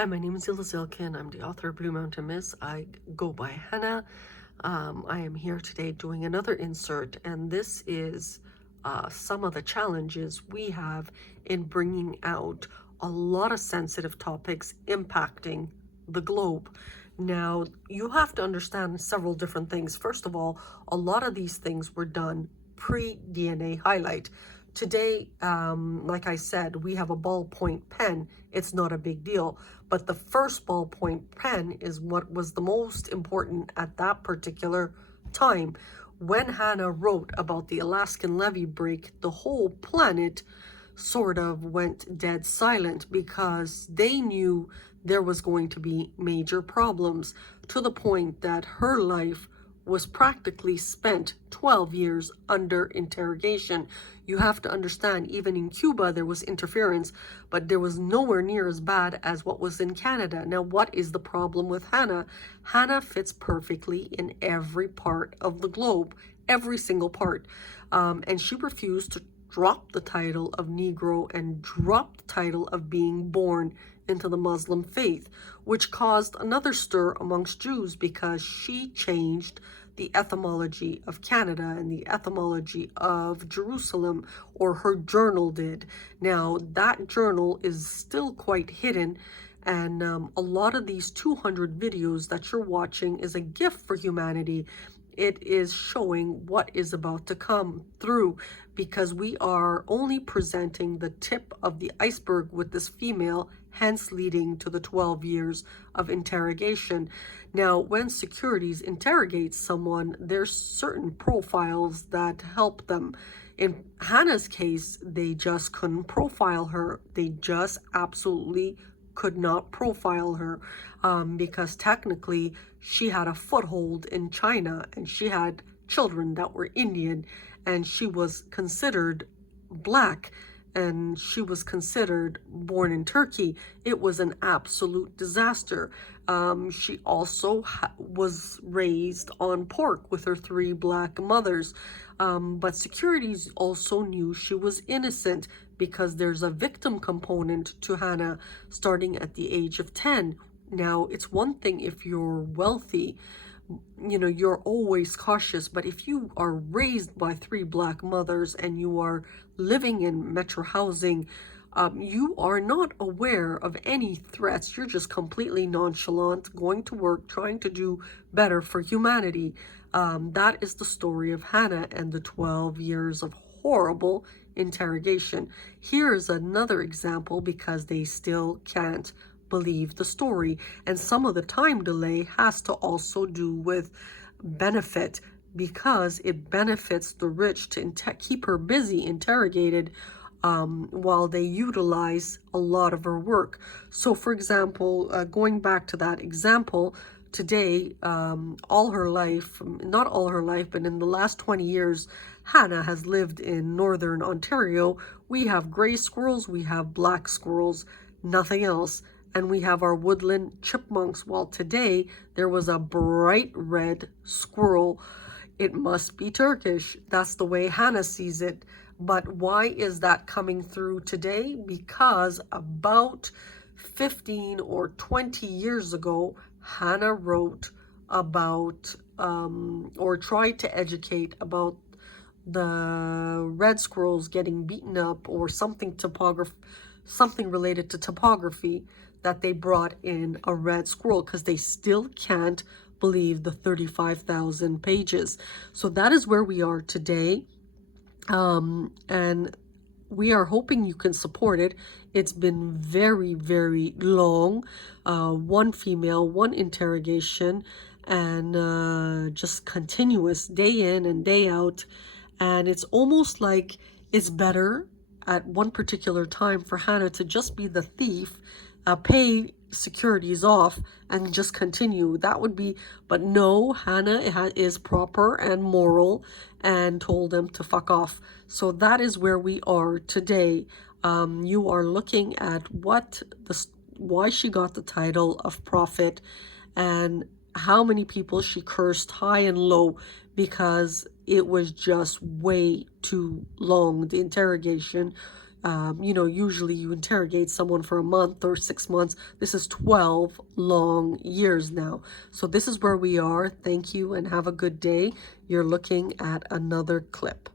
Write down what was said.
Hi, my name is Yildiz Ilkin. I'm the author of Blue Mountain Mist. I go by Hanna. I am here today doing another insert, and this is some of the challenges we have in bringing out a lot of sensitive topics impacting the globe. Now, you have to understand several different things. First of all, a lot of these things were done pre-DNA highlight. Today, like I said, we have a ballpoint pen. It's not a big deal. But the first ballpoint pen is what was the most important at that particular time. When Hanna wrote about the Alaskan levee break, the whole planet sort of went dead silent because they knew there was going to be major problems, to the point that her life was practically spent 12 years under interrogation. You have to understand, even in Cuba, there was interference, but there was nowhere near as bad as what was in Canada. Now, what is the problem with Hanna? Hanna fits perfectly in every part of the globe, every single part. And she refused to drop the title of Negro and drop the title of being born into the Muslim faith, which caused another stir amongst Jews because she changed the etymology of Canada and the etymology of Jerusalem, or her journal did. Now, that journal is still quite hidden, and a lot of these 200 videos that you're watching is a gift for humanity. It is showing what is about to come through, because we are only presenting the tip of the iceberg with this female, hence leading to the 12 years of interrogation. Now, when securities interrogate someone, there's certain profiles that help them. In Hanna's case, they just couldn't profile her. They just absolutely could not profile her because technically she had a foothold in China and she had children that were Indian, and she was considered black, and she was considered born in Turkey. It was an absolute disaster. She also was raised on pork with her 3 black mothers. But securities also knew she was innocent because there's a victim component to Hanna starting at the age of 10. Now, it's one thing if you're wealthy, you're always cautious, but if you are raised by 3 black mothers and you are living in metro housing, you are not aware of any threats. You're just completely nonchalant, going to work, trying to do better for humanity. That is the story of Hanna and the 12 years of horrible interrogation. Here's another example, because they still can't believe the story, and some of the time delay has to also do with benefit, because it benefits the rich to keep her busy interrogated while they utilize a lot of her work. So for example, going back to that example, today, all her life, not all her life, but in the last 20 years, Hanna has lived in Northern Ontario. We have gray squirrels, we have black squirrels, nothing else. And we have our woodland chipmunks. Well, today there was a bright red squirrel. It must be Turkish. That's the way Hanna sees it. But why is that coming through today? Because about 15 or 20 years ago, Hanna wrote about or tried to educate about the red squirrels getting beaten up, or something related to topography, that they brought in a red squirrel, because they still can't believe the 35,000 pages. So that is where we are today. And we are hoping you can support it. It's been very, very long. One female, one interrogation, and just continuous day in and day out. And it's almost like it's better at one particular time for Hanna to just be the thief, pay securities off, and just continue. That would be, but no, Hanna is proper and moral and told them to fuck off. So that is where we are today. You are looking at why she got the title of prophet, and how many people she cursed high and low, because it was just way too long, the interrogation. You know, usually you interrogate someone for a month or 6 months. This is 12 long years now. So this is where we are. Thank you and have a good day. You're looking at another clip.